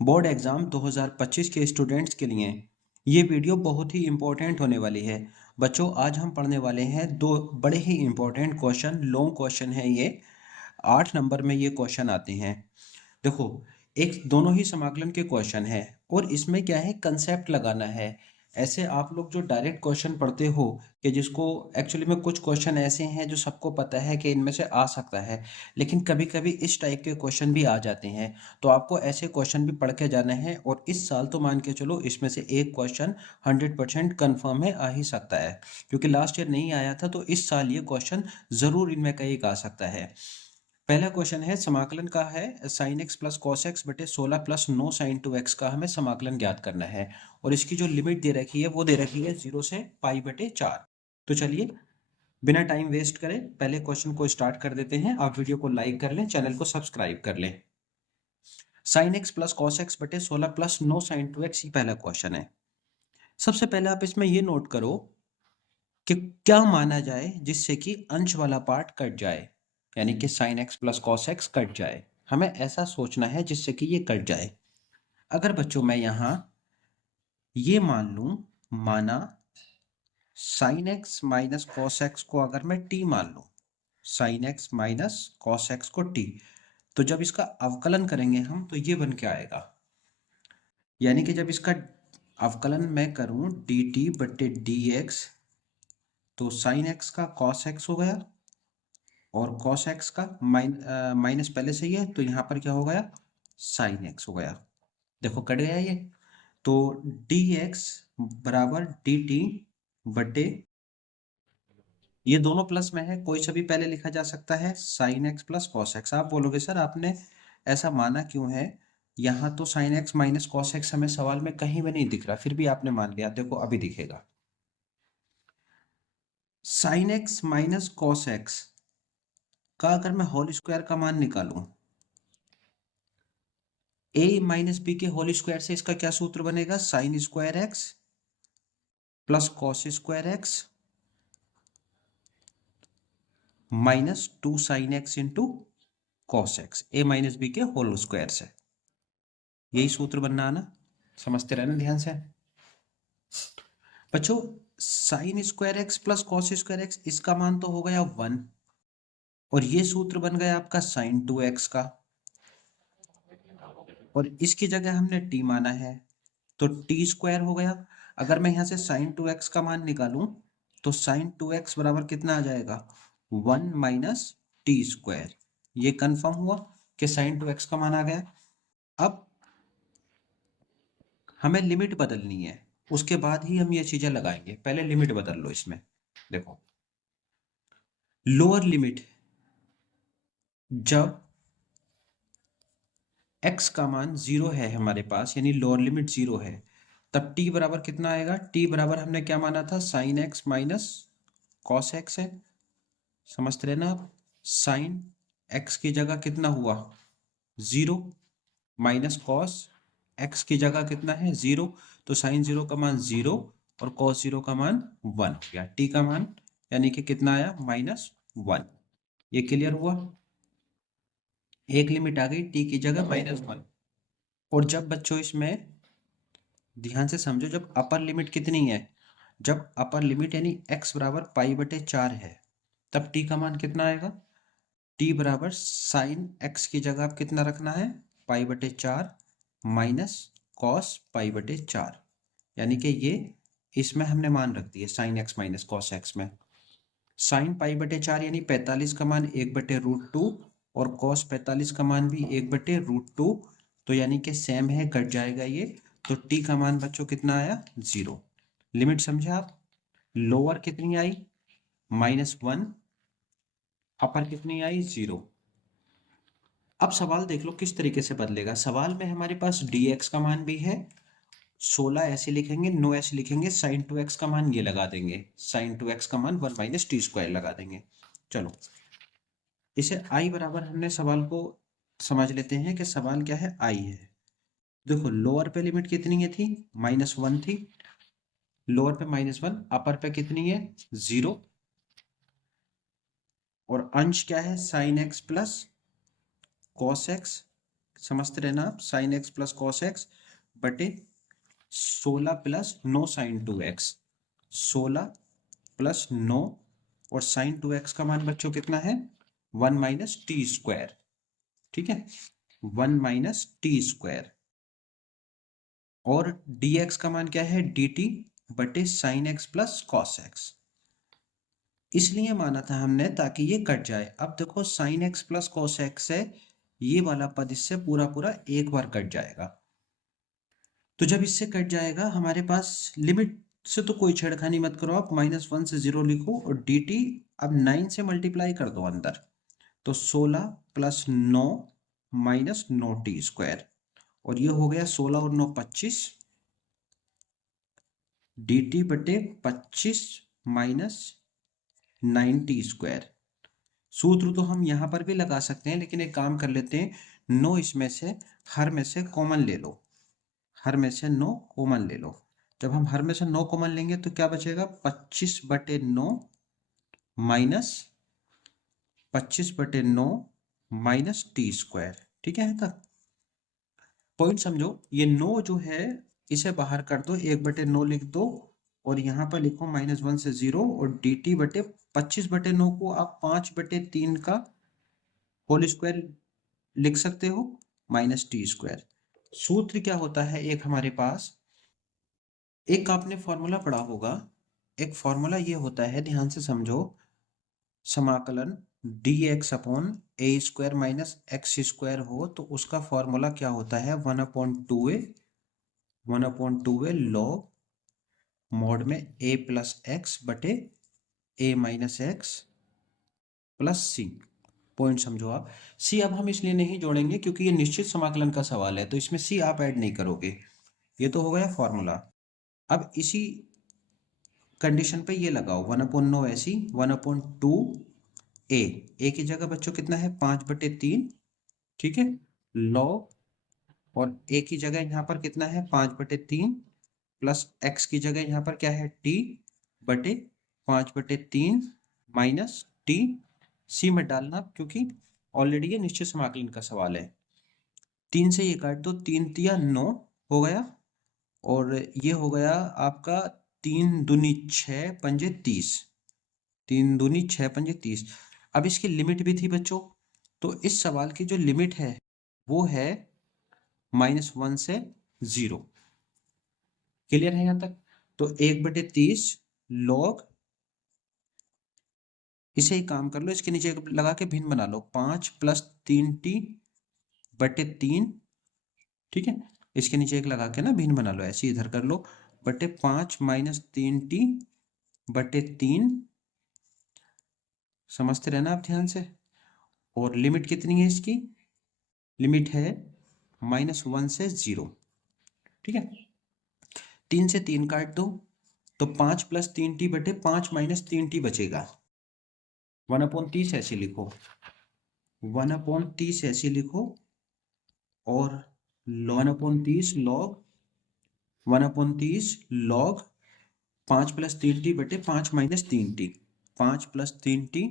Board exam 2025 के students के लिए ये वीडियो बहुत ही इम्पोर्टेंट होने वाली है। बच्चों, आज हम पढ़ने वाले हैं दो बड़े ही इम्पोर्टेंट क्वेश्चन। लॉन्ग क्वेश्चन है ये, 8 नंबर में ये क्वेश्चन आते हैं। देखो, एक दोनों ही समाकलन के क्वेश्चन है और इसमें क्या है, कंसेप्ट लगाना है। ऐसे आप लोग जो डायरेक्ट क्वेश्चन पढ़ते हो कि जिसको एक्चुअली में कुछ क्वेश्चन ऐसे हैं जो सबको पता है कि इनमें से आ सकता है, लेकिन कभी कभी इस टाइप के क्वेश्चन भी आ जाते हैं। तो आपको ऐसे क्वेश्चन भी पढ़ के जाना है और इस साल तो मान के चलो इसमें से एक क्वेश्चन 100% कन्फर्म है, आ ही सकता है। क्योंकि लास्ट ईयर नहीं आया था तो इस साल ये क्वेश्चन ज़रूर इनमें कहीं आ सकता है। पहला क्वेश्चन है, समाकलन का है sine x plus cos x बटे 16 प्लस 9 साइन 2x का हमें समाकलन ज्ञात करना है। और इसकी जो लिमिट दे रखी है वो दे रखी है 0 से पाई बटे 4। तो चलिए बिना टाइम वेस्ट करे पहले क्वेश्चन को स्टार्ट कर देते हैं। आप वीडियो को लाइक कर लें, चैनल को सब्सक्राइब कर लें। Sine x plus cos x बटे 16 प्लस 9 साइन 2x, ये पहला क्वेश्चन है। सबसे पहले आप इसमें ये नोट करो कि क्या माना जाए जिससे कि अंश वाला पार्ट कट जाए, यानी कि sine x plus cos x cut जाए। हमें ऐसा सोचना है जिससे कि ये कट जाए। अगर बच्चों मैं यहाँ ये मान लूँ, माना sine x minus cos x को अगर मैं टी मान लूँ, sine x minus cos x को टी, तो जब इसका अवकलन करेंगे हम तो ये बन के आएगा। यानी कि जब इसका अवकलन मैं करूँ डी टी बटे डी एक्स, तो साइन एक्स का कॉस एक्स हो गया और cos x का माइनस पहले से ही है तो यहाँ पर क्या हो गया, sin x हो गया। देखो कट गया ये। तो dx बराबर dt बटे, ये दोनों प्लस में है, कोई सा भी पहले लिखा जा सकता है, sin x plus cos x. आप बोलोगे सर आपने ऐसा माना क्यों है, यहाँ तो sin x minus cos x हमें सवाल में कहीं भी नहीं दिख रहा, फिर भी आपने मान लिया। देखो अभी दिखेगा, sin x minus cos X का अगर मैं होल स्क्वायर का मान निकालूं, a माइनस बी के होल स्क्वायर से इसका क्या सूत्र बनेगा, sine square X plus cos square X minus 2 sine X into cos X, A minus B के होल स्क्वायर से। यही सूत्र बनना है ना, समझते रहना ध्यान से बच्चों। Sign square X plus cos square x, इसका मान तो हो गया 1 और ये सूत्र बन गया आपका साइन 2x का, और इसकी जगह हमने t माना है तो टी स्क्वायर हो गया। अगर मैं यहाँ से साइन 2x का मान निकालूं तो साइन 2x बराबर कितना आ जाएगा, 1 माइनस टी स्क्वायर। ये कंफर्म हुआ कि साइन 2x का मान आ गया। अब हमें लिमिट बदलनी है, उसके बाद ही हम ये चीजें लगाएंगे। पहले लिमिट बदल लो इसमें। देखो, लोअर लिमिट जब x का मान 0 है हमारे पास, यानी लोअर लिमिट 0 है, तब t बराबर कितना आएगा, t बराबर हमने क्या माना था, sine x minus cos x है। समझते रहे ना आप, साइन एक्स की जगह कितना हुआ 0 माइनस कॉस एक्स की जगह कितना है 0, तो साइन 0 का मान 0 और कॉस 0 का मान 1, या टी का मान यानी कि कितना आया, -1। ये क्लियर हुआ, एक लिमिट आ गई टी की जगह -1। और जब बच्चों इसमें ध्यान से समझो, जब अपर लिमिट कितनी है, जब अपर लिमिट यानी x बराबर पाई बटे 4 है, तब t का मान कितना आएगा, t बराबर साइन x की जगह आप कितना रखना है, पाई बटे 4 माइनस कॉस पाई बटे 4। यानी कि ये इसमें हमने मान रख दिए sine x minus cos x में। साइन पाई बटे 4 यानी 45 का मान 1/√2 और कॉस 45 का मान भी 1/√2, तो यानी कि सेम है, कट जाएगा ये। तो t का मान बच्चों कितना आया, 0। लिमिट समझे आप, लोअर कितनी आई, -1, अपर कितनी आई, 0। अब सवाल देख लो किस तरीके से बदलेगा। सवाल में हमारे पास dx का मान भी है, 16 ऐसे लिखेंगे, 9 ऐसे लिखेंगे, साइन 2x का मान ये लगा देंगे, साइन 2x का मान 1 माइनस टी स्क्वायर लगा देंगे। चलो इसे i बराबर, हमने सवाल को समझ लेते हैं कि सवाल क्या है, i है। देखो लोअर पे लिमिट कितनी है थी, -1 थी, लोअर पे -1, अपर पे कितनी है, 0, और अंश क्या है, sine x plus cos x समझते रहना आप, sine x plus cos x बटे 16 प्लस 9 साइन 2x, 16 प्लस 9 और साइन 2x का मान बच्चों कितना है 1 माइनस टी स्क्वायर। ठीक है, 1 माइनस टी स्क्वायर। और dx का मान क्या है dt बटे sine x plus cos x. इसलिए माना था हमने ताकि ये कट जाए। अब देखो sine x plus cos x है, ये वाला पद इससे पूरा पूरा एक बार कट जाएगा। तो जब इससे कट जाएगा हमारे पास लिमिट से तो कोई छेड़खानी मत करो आप, -1 से 0 लिखो और dt अब 9 से मल्टीप्लाई कर दो अंदर, तो 16 प्लस 9 माइनस 9 टी स्क्वायर, और ये हो गया 16 और 9 25 dt बटे 25 माइनस 9 टी स्क्वायर। सूत्र तो हम यहाँ पर भी लगा सकते हैं, लेकिन एक काम कर लेते हैं, 9 इसमें से हर में से कॉमन ले लो, हर में से 9 कॉमन ले लो। जब हम हर में से 9 कॉमन लेंगे तो क्या बचेगा 25 बटे 9 माइनस 25 बटे 9 माइनस टी स्क्वायर। ठीक है, तक पॉइंट समझो। ये 9 जो है इसे बाहर कर दो, 1/9 लिख दो और यहाँ पर लिखो -1 से 0 और dt बटे 25 बटे 9 को आप 5/3 का होल स्क्वायर लिख सकते हो माइनस टी स्क्वायर। सूत्र क्या होता है एक हमारे पास, एक आपने फॉर्मूला पढ़ा होगा, एक फॉर्मूला ये होता है, ध्यान से समझो, समाकलन dx upon a square minus x square हो तो उसका फॉर्मूला क्या होता है 1/2a लॉग मॉड में a प्लस एक्स बटे a minus x plus c. Point समझो आप। सी अब हम इसलिए नहीं जोड़ेंगे क्योंकि ये निश्चित समाकलन का सवाल है, तो इसमें सी आप ऐड नहीं करोगे। ये तो हो गया फॉर्मूला। अब इसी कंडीशन पे ये लगाओ 1/9 ऐसी 1/2 ए की जगह बच्चों कितना है 5/3। ठीक है, लॉग और ए की जगह यहाँ पर कितना है 5/3 प्लस एक्स की जगह यहाँ पर क्या है टी बटे 5/3 माइनस टी। सी में डालना क्योंकि ऑलरेडी ये निश्चित समाकलन का सवाल है। 3 से ये काट दो, 3 तिया 9 हो गया और ये हो गया आपका 3 दूनी 6 पंजे 30, 3 दूनी 6 पंजे 30। अब इसकी लिमिट भी थी बच्चों, तो इस सवाल की जो लिमिट है वो है -1 से 0। क्लियर है यहाँ तक? तो 1/30 लॉग, इसे ही काम कर लो, इसके नीचे लगा के भिन्न बना लो, 5 + 3t बटे 3। ठीक है, इसके नीचे एक लगा के ना भिन्न बना लो, ऐसे इधर कर लो, बटे 5 - 3t बटे 3। समझते रहना आप ध्यान से। और लिमिट कितनी है इसकी, लिमिट है -1 से 0। ठीक है, 3 से 3 काट दो तो 5 + 3t बटे 5 - 3t बचेगा। 1/30 ऐसे लिखो, 1/30 ऐसे लिखो और 1/30 लॉग 1/30 लॉग 5 + 3t बटे 5 - 3t, 5 + 3t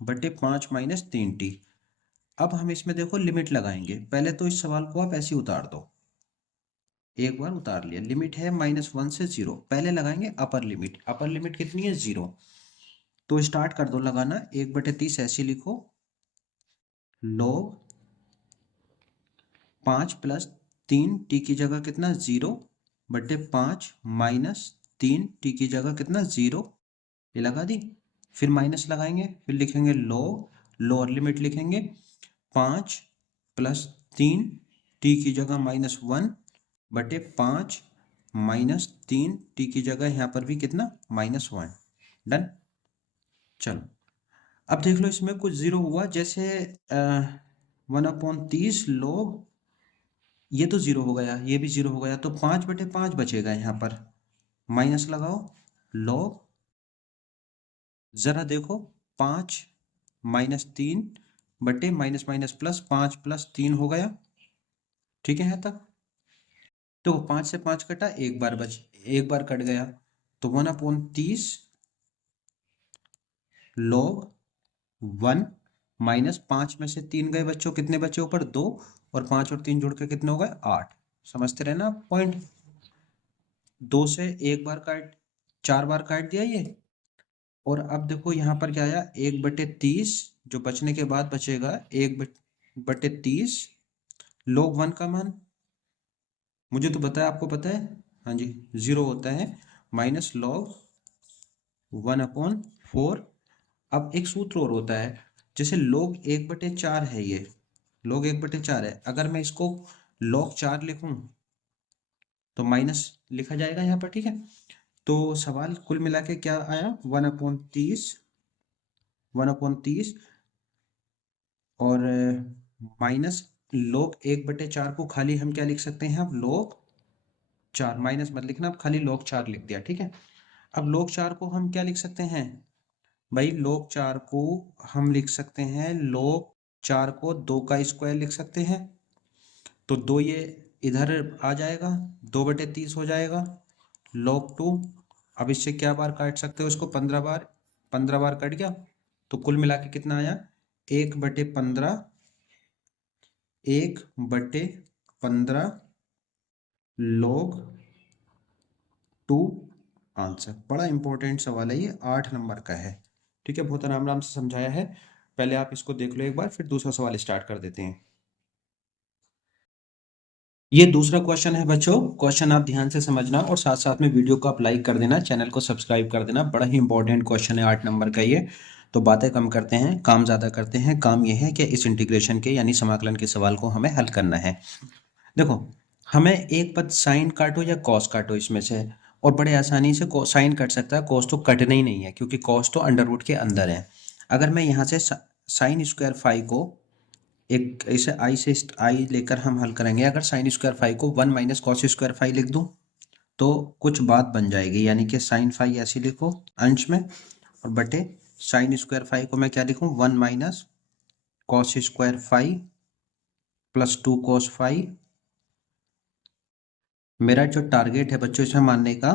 बटे 5 - 3t। अब हम इसमें देखो लिमिट लगाएंगे। पहले तो इस सवाल को आप ऐसे ही उतार दो, एक बार उतार लिया, लिमिट है -1 से 0। पहले लगाएंगे अपर लिमिट, अपर लिमिट कितनी है 0। तो स्टार्ट कर दो लगाना, 1/30 ऐसे लिखो, लॉग 5 + 3t की जगह कितना 0 बटे 5 - 3t की जगह कितना 0, ये लगा दी। फिर माइनस लगाएंगे, फिर लिखेंगे लोअर लिमिट लिखेंगे, 5 + 3t की जगह -1 बटे 5 - 3t की जगह यहाँ पर भी कितना -1। डन। चलो अब देख लो, इसमें कुछ 0 हुआ, जैसे 1/30 लोग, ये तो 0 हो गया, ये भी 0 हो गया, तो 5/5 बचेगा यहाँ पर, माइनस लगाओ, लॉग, जरा देखो 5 - 3 बटे माइनस प्लस 5 + 3 हो गया। ठीक है यहाँ तक? तो 5 से 5 कटा, एक बार एक बार कट गया, तो 1/30 लॉग 1 - 5 में से 3 गए बच्चों, कितने बचे ऊपर 2, और 5 और 3 जुड़ के कितने हो गए 8। समझते रहे ना पॉइंट। 2 से एक बार काट 4 बार काट दिया ये। और अब देखो यहाँ पर क्या आया 1/30, जो बचने के बाद बचेगा 1/30 log 1 का मान मुझे तो पता है, आपको पता है, हाँ जी 0 होता है, माइनस log 1/4। अब एक सूत्र और होता है, जैसे log 1/4 है, ये log 1/4 है, अगर मैं इसको log 4 लिखूं तो माइनस लिखा जाएगा यहाँ पर, ठीक है। तो सवाल कुल मिला के क्या आया 1/30 और माइनस log 1/4 को खाली हम क्या लिख सकते हैं, अब log 4, माइनस मत लिखना, अब खाली log 4 लिख दिया, ठीक है। अब log 4 को हम क्या लिख सकते हैं भाई, log 4 को हम लिख सकते हैं, log 4 को 2 का स्क्वायर लिख सकते हैं, तो 2 ये इधर आ जाएगा, 2/30 हो जाएगा। log 2, अब इससे क्या बार काट सकते हो इसको, 15 बार, 15 बार कट गया, तो कुल मिला के कितना आया 1/15, 1/15 log 2 आंसर। बड़ा इंपॉर्टेंट सवाल है ये, 8 नंबर का है, ठीक है। बहुत आराम आराम से समझाया है, पहले आप इसको देख लो एक बार, फिर दूसरा सवाल स्टार्ट कर देते हैं। ये दूसरा क्वेश्चन है बच्चों, क्वेश्चन आप ध्यान से समझना और साथ साथ में वीडियो को आप लाइक कर देना, चैनल को सब्सक्राइब कर देना। बड़ा ही इंपॉर्टेंट क्वेश्चन है 8 नंबर का ये। तो बातें कम करते हैं, काम ज़्यादा करते हैं। काम ये है कि इस इंटीग्रेशन के यानी समाकलन के सवाल को हमें हल करना है। देखो, हमें एक पद साइन काटो या कॉस काटो इसमें से, और बड़े आसानी से साइन कट सकता है, कॉस तो कटना ही नहीं है, क्योंकि कॉस तो अंडर रूट के अंदर है। अगर मैं यहाँ से साइन स्क्वायर फाई को एक ऐसे आई लेकर हम हल करेंगे, अगर साइन स्क्वायर फाई को 1 माइनस कॉस स्क्वायर फाई लिख दूं तो कुछ बात बन जाएगी, यानी कि साइन फाई ऐसे लिखो अंश में, और बटे साइन स्क्वायर फाई को मैं क्या लिखूं, 1 minus cos square phi plus 2 cos phi. मेरा जो टारगेट है बच्चों इसमें मानने का,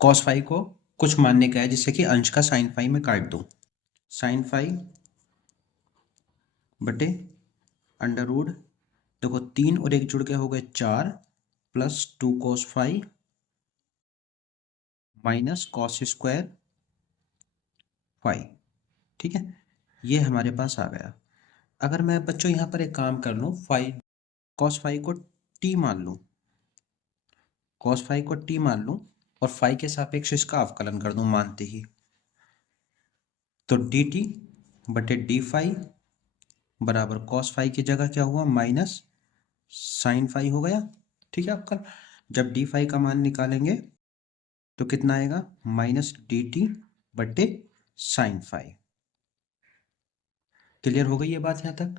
कॉस फाई को कुछ मानने का है, जिससे कि अंश का साइन फाई में काट दूं। साइन फाई बटे अंडर रूट, देखो 3 और 1 जुड़ के हो गए 4, plus 2 cos phi minus cos square phi, ठीक है। ये हमारे पास आ गया। अगर मैं बच्चों यहाँ पर एक काम कर लूँ, फाई कॉस फाई को टी मान लूँ, कॉस फाई को टी मान लूँ, और फाई के सापेक्ष इसका अवकलन कर दूँ मानते ही, तो डी टी बटे डी फाई बराबर कॉस फाई की जगह क्या हुआ, माइनस साइन फाई हो गया, ठीक है। अवकल जब डी फाई का मान निकालेंगे तो कितना आएगा, माइनस डी टी बटे साइन फाई। क्लियर हो गई ये बात यहाँ तक।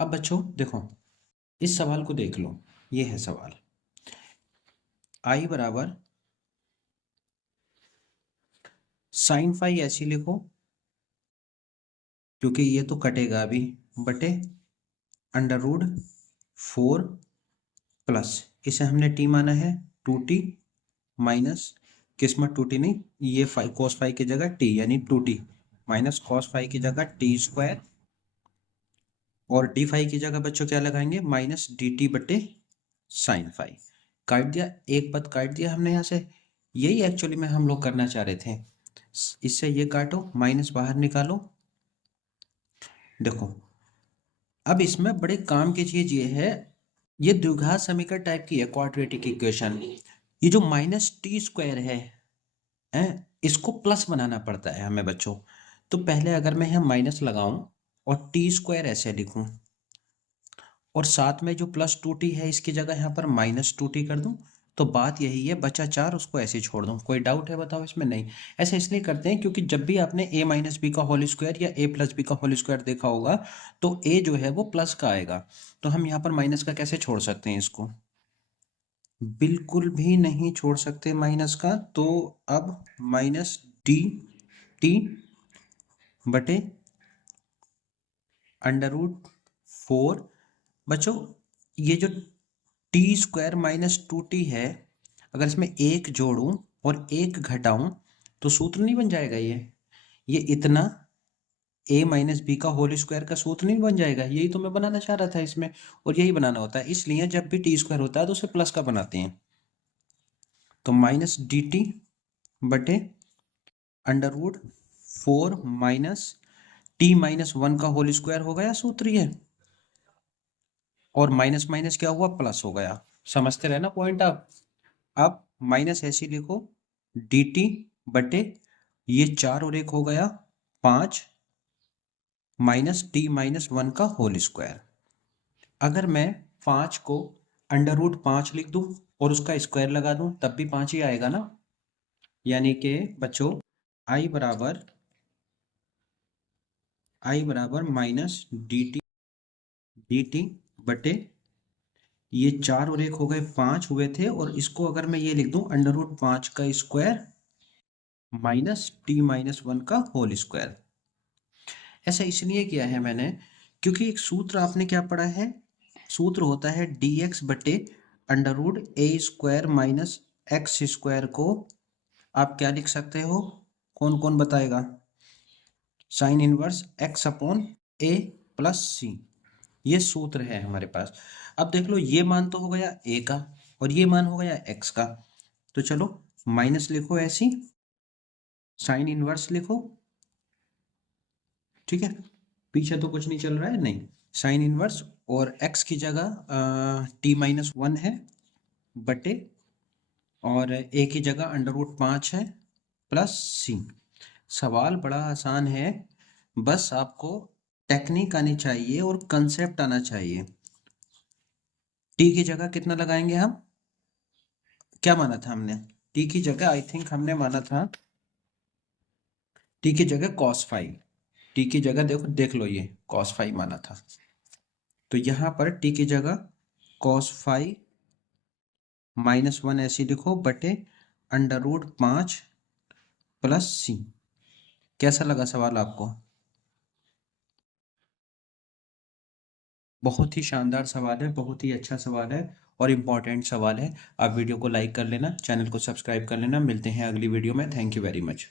अब बच्चों देखो, इस सवाल को देख लो, ये है सवाल, आई बराबर साइन फाई ऐसी लिखो, क्योंकि ये तो कटेगा अभी, बटे अंडर रूट 4 प्लस, इसे हमने टी माना है 2t माइनस, किस्मत 2t नहीं, ये फाई कॉस फाई की जगह टी यानी 2t माइनस कॉस फाई की जगह टी स्क्वायर, और डी फाई की जगह बच्चों क्या लगाएंगे, माइनस डी टी बटे साइन फाई। काट दिया, एक पद काट दिया हमने यहाँ से, यही एक्चुअली में हम लोग करना चाह रहे थे। इससे ये काटो, माइनस बाहर निकालो। देखो, अब इसमें बड़े काम की चीज ये है, ये द्विघात समीकरण टाइप की है, क्वाड्रेटिक इक्वेशन। ये जो माइनस टी स्क्वायर है, इसको प्लस बनाना पड़ता है हमें बच्चों। तो पहले अगर मैं यहाँ माइनस लगाऊं और टी स्क्वायर ऐसे लिखूं, और साथ में जो प्लस 2t है इसकी जगह यहाँ पर माइनस 2t कर दूं, तो बात यही है, बचा 4 उसको ऐसे छोड़ दूं। कोई डाउट है बताओ इसमें? नहीं। ऐसे इसलिए करते हैं क्योंकि जब भी आपने a माइनस बी का होल स्क्वायर या a प्लस बी का होल स्क्वायर देखा होगा, तो a जो है वो प्लस का आएगा, तो हम यहाँ पर माइनस का कैसे छोड़ सकते हैं इसको, बिल्कुल भी नहीं छोड़ सकते माइनस का। तो अब माइनस डी टी बटे अंडर रूट 4। बच्चों, ये जो टी स्क्वायर माइनस 2t है, अगर इसमें एक जोड़ूं और एक घटाऊं तो सूत्र नहीं बन जाएगा ये इतना ए माइनस बी का होल स्क्वायर का सूत्र नहीं बन जाएगा? यही तो मैं बनाना चाह रहा था इसमें, और यही बनाना होता है। इसलिए जब भी टी स्क्वायर होता है तो उसे प्लस का बनाते हैं। तो माइनस डी टी बटे under root 4 minus t minus 1 का होल स्क्वायर हो गया सूत्र ये, और माइनस माइनस क्या हुआ, प्लस हो गया। समझते रहे ना पॉइंट आप। अब माइनस ऐसे लिखो, डी टी बटे ये 4 और 1 हो गया 5 माइनस टी माइनस 1 का होल स्क्वायर। अगर मैं 5 को अंडर रूट 5 लिख दूं और उसका स्क्वायर लगा दूं तब भी 5 ही आएगा ना। यानी कि बच्चों आई बराबर माइनस डी टी बटे ये 4 और 1 हो गए 5 हुए थे, और इसको अगर मैं ये लिख दूं अंडर रूट 5 का स्क्वायर माइनस टी माइनस 1 का होल स्क्वायर। ऐसा इसलिए किया है मैंने क्योंकि एक सूत्र आपने क्या पढ़ा है, सूत्र होता है डी एक्स बटे अंडर रूट ए स्क्वायर माइनस एक्स स्क्वायर को आप क्या लिख सकते हो, कौन कौन बताएगा? साइन इनवर्स एक्स अपॉन ए प्लस सी, ये सूत्र है हमारे पास। अब देख लो, ये मान तो हो गया ए का और ये मान हो गया एक्स का, तो चलो माइनस लिखो, ऐसी साइन इनवर्स लिखो, ठीक है। पीछे तो कुछ नहीं चल रहा है, नहीं, साइन इनवर्स, और x की जगह t माइनस 1 है बटे, और a की जगह अंडर रूट 5 है प्लस c। सवाल बड़ा आसान है, बस आपको टेक्निक आनी चाहिए और कंसेप्ट आना चाहिए। t की जगह कितना लगाएंगे हम, क्या माना था हमने? t की जगह आई थिंक हमने माना था, t की जगह cos 5, t की जगह देखो, देख लो, ये cos 5 माना था। तो यहाँ पर t की जगह cos 5 माइनस 1 ऐसे लिखो बटे अंडर रूट 5 प्लस सी। कैसा लगा सवाल आपको? बहुत ही शानदार सवाल है, बहुत ही अच्छा सवाल है और इम्पॉर्टेंट सवाल है। आप वीडियो को लाइक कर लेना, चैनल को सब्सक्राइब कर लेना। मिलते हैं अगली वीडियो में। Thank you very much.